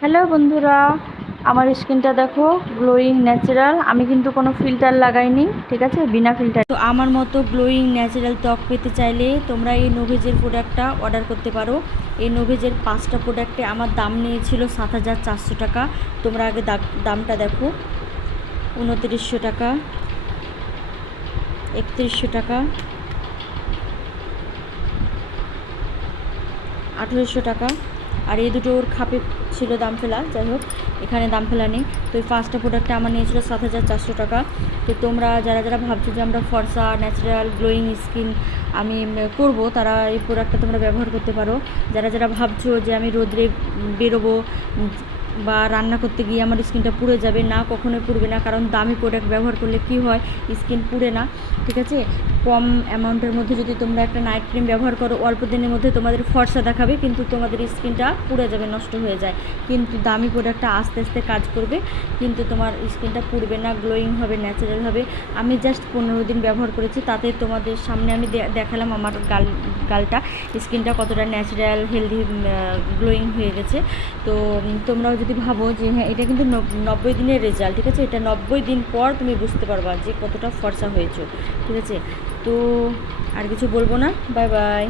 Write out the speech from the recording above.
Hello বন্ধুরা, আমার স্কিনটা দেখো গ্লোয়িং ন্যাচারাল। আমি কিন্তু কোনো ফিল্টার লাগাইনি, ঠিক আছে, বিনা ফিল্টার। তো আমার মতো গ্লোয়িং ন্যাচারাল ত্বক পেতে চাইলে তোমরা এই নোভেজের প্রোডাক্টটা অর্ডার করতে পারো। এই নোভেজের 5টা প্রোডাক্টে আমার দাম নিয়েছিল 7,400 টাকা। তোমরা আগে দামটা দেখো, 2900 টাকা, 3100 টাকা, 1800 টাকা। আর এই দুটো ওর খাপে ছিল দাম ফেলা, যাই হোক এখানে দাম ফেলা নেই। তো এই 5টা প্রোডাক্টে আমার নিয়েছিল 7,400 টাকা। তো তোমরা যারা যারা ভাবছো যে আমরা ফর্সা ন্যাচারাল গ্লোয়িং স্কিন আমি করব, তারা এই প্রোডাক্টটা তোমরা ব্যবহার করতে পারো। যারা যারা ভাবছো যে আমি রোদ্রে বেরোবো বা রান্না করতে গিয়ে আমার স্কিনটা পুড়ে যাবে, না, কখনোই পুড়বে না। কারণ দামি প্রোডাক্ট ব্যবহার করলে কি হয়, স্কিন পুড়ে না, ঠিক আছে। কম অ্যামাউন্টের মধ্যে যদি তোমরা একটা নাইট ক্রিম ব্যবহার করো, অল্প দিনের মধ্যে তোমাদের ফর্সা দেখাবে, কিন্তু তোমাদের স্কিনটা পুড়ে যাবে, নষ্ট হয়ে যায়। কিন্তু দামি প্রোডাক্টটা আস্তে আস্তে কাজ করবে, কিন্তু তোমার স্কিনটা পুড়বে না, গ্লোয়িং হবে, ন্যাচারাল হবে। আমি জাস্ট 15 দিন ব্যবহার করেছি, তাতে তোমাদের সামনে আমি দেখালাম আমার গালটা, স্কিনটা কতটা ন্যাচারাল, হেলদি, গ্লোয়িং হয়ে গেছে। তো তোমরাও যদি ভাবো যে হ্যাঁ, এটা কিন্তু 90 দিনের রেজাল্ট, ঠিক আছে, এটা 90 দিন পর তুমি বুঝতে পারবা যে কতটা ফর্সা হয়েছো, ঠিক আছে। তো আর কিছু বলবো না, বাই বাই।